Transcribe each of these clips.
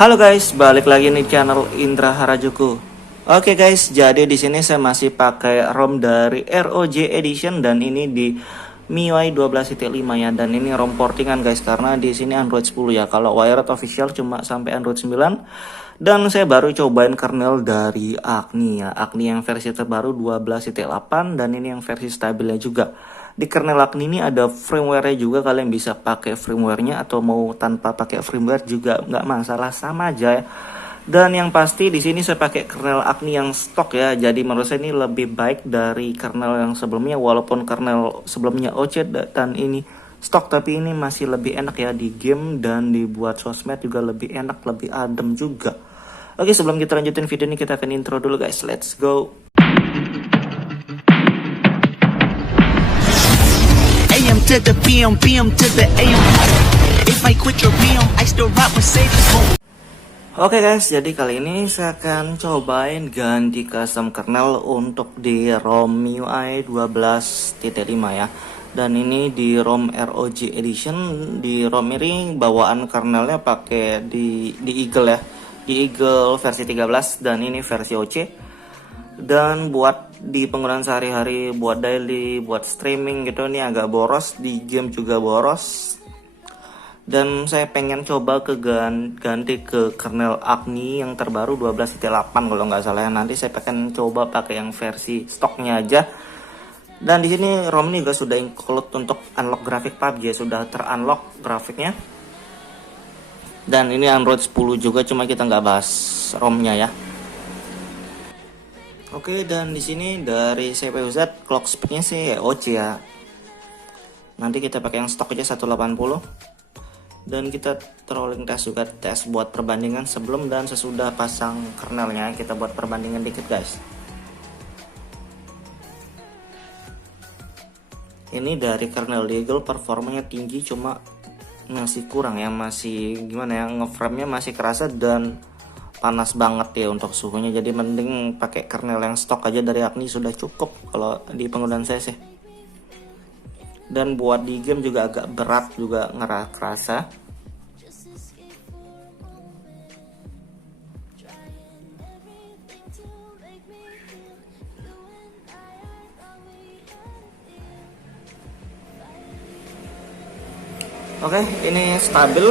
Halo guys, balik lagi nih channel Indra Harajuku. Oke guys, jadi di sini saya masih pakai ROM dari ROG Edition dan ini di MIUI 12.5 ya, dan ini ROM portingan guys karena di sini Android 10 ya. Kalau Wired official cuma sampai Android 9. Dan saya baru cobain kernel dari Agni ya. Agni yang versi terbaru 12.8 dan ini yang versi stabilnya juga. Di kernel Agni ini ada firmware-nya juga, kalian bisa pakai firmware-nya atau mau tanpa pakai firmware juga nggak masalah, sama aja ya. Dan yang pasti di sini saya pakai kernel Agni yang stok ya. Jadi menurut saya ini lebih baik dari kernel yang sebelumnya, walaupun kernel sebelumnya OC dan ini stok, tapi ini masih lebih enak ya di game dan dibuat sosmed juga lebih enak, lebih adem juga. Oke, sebelum kita lanjutin video ini kita akan intro dulu guys. Let's go. AM to the PM, PM to the AM. If I quit your PM, I still rock Mercedes. Oke guys, jadi kali ini saya akan cobain ganti custom kernel untuk di ROM MIUI 12.5 ya. Dan ini di ROM ROG Edition. Di ROM ini bawaan kernelnya pakai di Eagle ya. Di Eagle versi 13 dan ini versi OC. Dan buat di penggunaan sehari-hari, buat daily, buat streaming gitu, ini agak boros. Di game juga boros. Dan saya pengen coba ganti ke kernel Agni yang terbaru 12.8 kalau nggak salah ya. Nanti saya pengen coba pakai yang versi stoknya aja. Dan di sini ROM ini juga sudah include untuk unlock grafik PUBG, sudah terunlock grafiknya. Dan ini Android 10 juga, cuma kita nggak bahas ROM-nya ya. Oke, dan di sini dari CPU Z clock speed-nya sih OC ya. Nanti kita pakai yang stok aja 180. Dan kita trolling test juga, tes buat perbandingan sebelum dan sesudah pasang kernelnya. Kita buat perbandingan dikit guys. Ini dari kernel Eagle performanya tinggi, cuma masih kurang ya, masih gimana ya, ngeframe-nya masih kerasa dan panas banget ya untuk suhunya. Jadi mending pakai kernel yang stok aja dari Agni sudah cukup kalau di penggunaan saya sih. Dan buat di game juga agak berat juga, kerasa. Oke, ini stabil.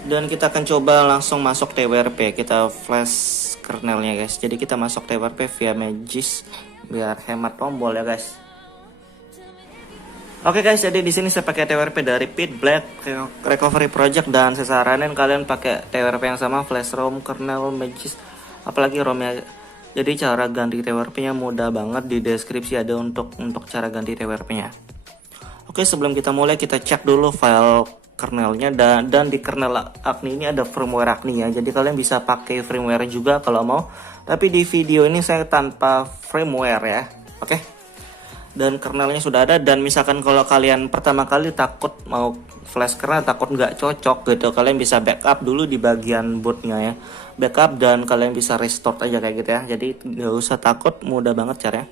Dan kita akan coba langsung masuk TWRP. Kita flash kernelnya guys. Jadi kita masuk TWRP via Magis biar hemat tombol ya guys. Oke guys, jadi di sini saya pakai TWRP dari Pit Black Recovery Project, dan saya saranin kalian pakai TWRP yang sama, flash ROM, kernel, Magis, apalagi ROM-nya. Jadi cara ganti TWRP-nya mudah banget, di deskripsi ada untuk cara ganti TWRP-nya. Oke, sebelum kita mulai kita cek dulu file kernelnya, dan di kernel Agni ini ada firmware Agni ya. Jadi kalian bisa pakai firmware juga kalau mau. Tapi di video ini saya tanpa firmware ya. Oke. Dan kernelnya sudah ada, dan misalkan kalau kalian pertama kali takut mau flash kernel, takut nggak cocok gitu, kalian bisa backup dulu di bagian bootnya ya. Backup dan kalian bisa restore aja kayak gitu ya. Jadi nggak usah takut, mudah banget caranya.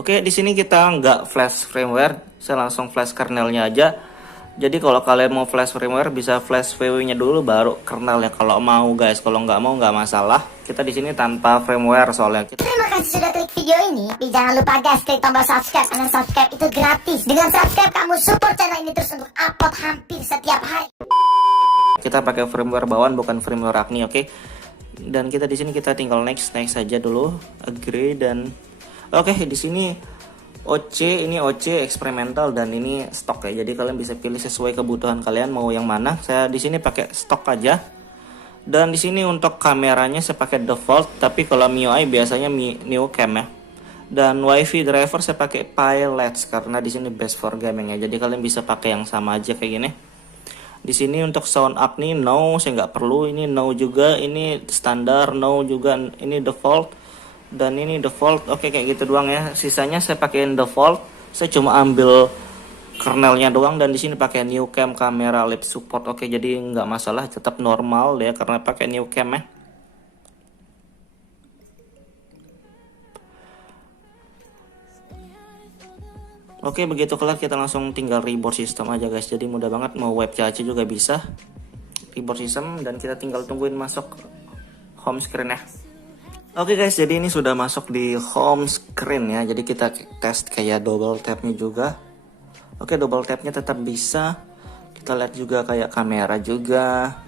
Oke, di sini kita nggak flash firmware, saya langsung flash kernelnya aja. Jadi kalau kalian mau flash firmware bisa flash VW-nya dulu baru kernelnya kalau mau guys. Kalau nggak mau nggak masalah. Kita di sini tanpa firmware soalnya. Terima kasih sudah klik video ini. Tapi jangan lupa guys, klik tombol subscribe karena subscribe itu gratis. Dengan subscribe kamu support channel ini terus untuk upload hampir setiap hari. Kita pakai firmware bawaan bukan firmware Agni, oke. Dan kita di sini kita tinggal next saja dulu, agree dan oke. Di sini OC, ini OC eksperimental dan ini stok ya. Jadi kalian bisa pilih sesuai kebutuhan kalian mau yang mana. Saya di sini pakai stok aja. Dan di sini untuk kameranya saya pakai default, tapi kalau MIUI biasanya new cam ya. Dan WiFi driver saya pakai Pilots karena di sini best for gaming ya. Jadi kalian bisa pakai yang sama aja kayak gini. Di sini untuk sound Agni no, saya nggak perlu. Ini no juga, ini standar no juga, ini default. Dan ini default, oke kayak gitu doang ya. Sisanya saya pakein default. Saya cuma ambil kernelnya doang, dan di sini pakai new cam kamera lip support. Oke, jadi nggak masalah, tetap normal ya karena pakai new cam ya. Oke, begitu kelar kita langsung tinggal reboot sistem aja guys. Jadi mudah banget, mau web cache juga bisa. keyboard system, dan kita tinggal tungguin masuk home screen ya. Oke guys, jadi ini sudah masuk di home screen ya. Jadi kita tes kayak double tapnya juga. Oke, double tapnya tetap bisa. Kita lihat juga kayak kamera juga.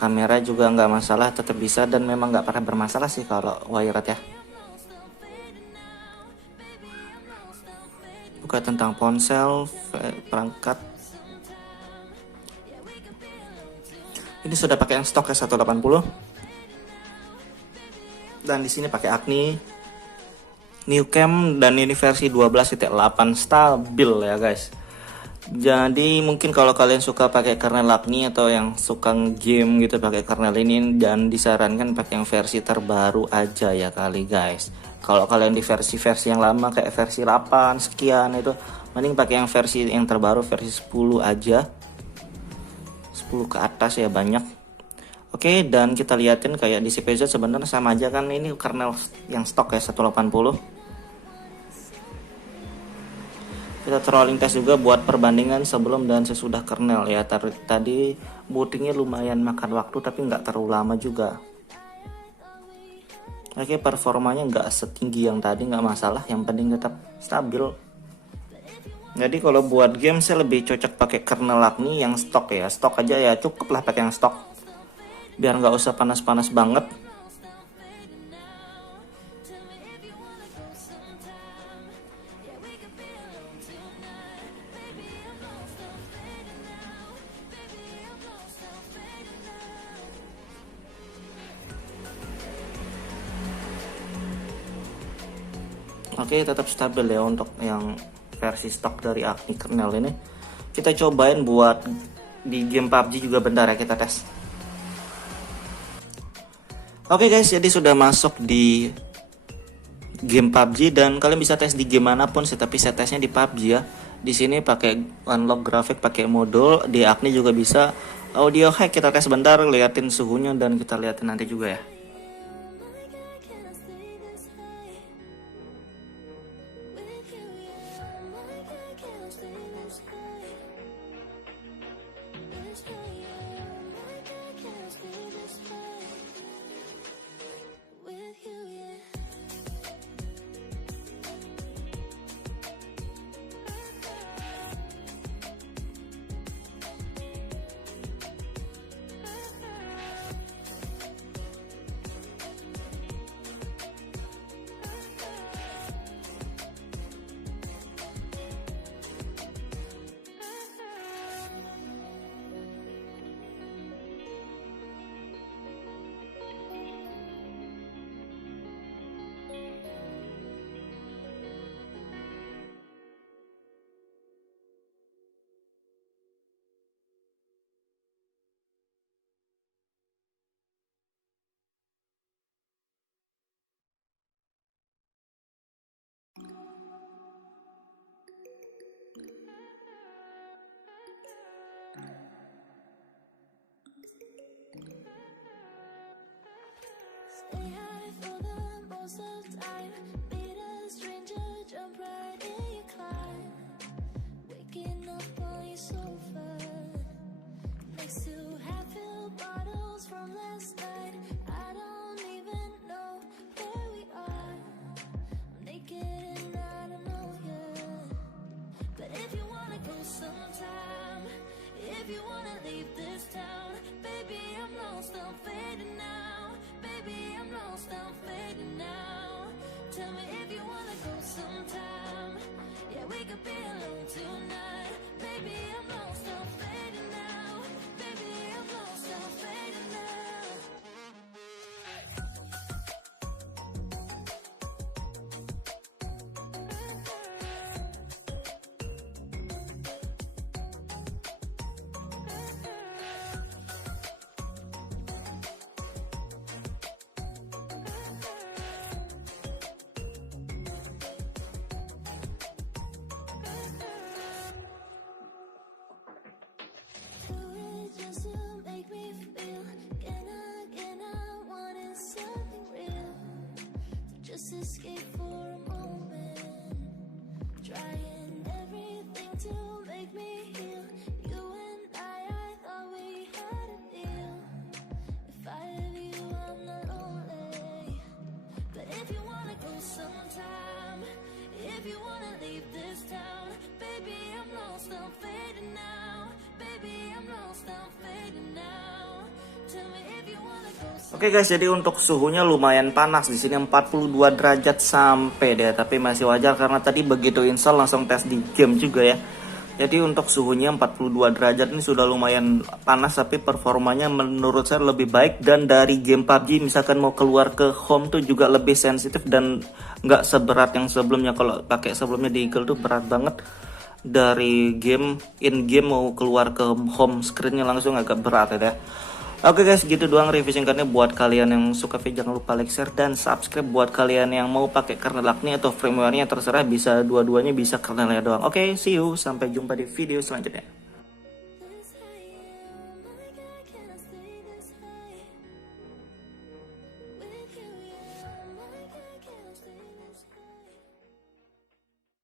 Kamera juga nggak masalah, tetap bisa, dan memang nggak pernah bermasalah sih kalau wired ya. Buka tentang ponsel, perangkat. Ini sudah pakai yang stok ya 180. Dan di sini pakai Acne New Cam, dan ini versi 12.8 stabil ya guys. Jadi mungkin kalau kalian suka pakai kernel Acne atau yang suka game gitu pakai kernel ini, dan disarankan pakai yang versi terbaru aja ya kali guys. Kalau kalian di versi-versi yang lama kayak versi 8 sekian itu, mending pakai yang versi yang terbaru versi 10 aja. 10 ke atas ya banyak. Oke, dan kita liatin kayak di CPZ sebenarnya sama aja kan, ini kernel yang stok ya 180. Kita trolling test juga buat perbandingan sebelum dan sesudah kernel ya. Tadi bootingnya lumayan makan waktu tapi nggak terlalu lama juga. Oke, performanya nggak setinggi yang tadi, nggak masalah, yang penting tetap stabil. Jadi kalau buat game saya lebih cocok pakai kernel Acne yang stok ya, stok aja ya, cukup lah pakai yang stok. Biar nggak usah panas-panas banget. Oke, tetap stabil ya untuk yang versi stok dari Acne kernel ini. Kita cobain buat di game PUBG juga bentar ya, kita tes. Oke guys, jadi sudah masuk di game PUBG, dan kalian bisa tes di game manapun sih, tapi saya tesnya di PUBG ya. Di sini pakai unlock grafik, pakai modul, di Acne juga bisa. Audio hack kita tes bentar, liatin suhunya, dan kita liatin nanti juga ya. could be alone tonight. Baby, I'm lost, I'm fading now. Baby, Oke guys, jadi untuk suhunya lumayan panas di sini 42 derajat sampai deh, tapi masih wajar karena tadi begitu install langsung tes di game juga ya. Jadi untuk suhunya 42 derajat ini sudah lumayan panas, tapi performanya menurut saya lebih baik. Dan dari game PUBG misalkan mau keluar ke home tuh juga lebih sensitif dan nggak seberat yang sebelumnya. Kalau pakai sebelumnya di Eagle tuh berat banget. Dari game in game mau keluar ke home screennya langsung agak berat ya. Oke guys, gitu doang review singkatnya. Buat kalian yang suka video jangan lupa like, share, dan subscribe. Buat kalian yang mau pakai kernel Agni atau firmware-nya terserah, bisa dua-duanya, bisa kernelnya doang. Oke, see you, sampai jumpa di video selanjutnya.